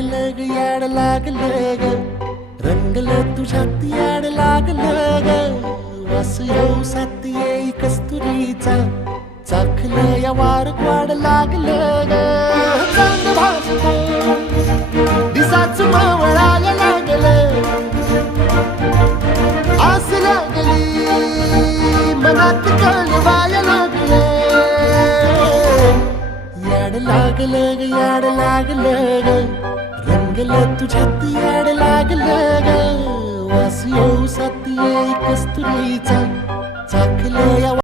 लागलं ग याड लागलं ग रंगलं तुझ्यात याड लागलं ग वास येऊ साथ येई कस्तुरीचा चाखलं या वार वाड लागलं ग चांद भासतो दिसाच मावळायला लागलं आस लागली मनात कळवायला लागलं याड लागलं ग याड लागलं ग रंगलं तुझ्यात याड लागलं ग वास येऊ साथ येई कस्तुरीचा चाखलं या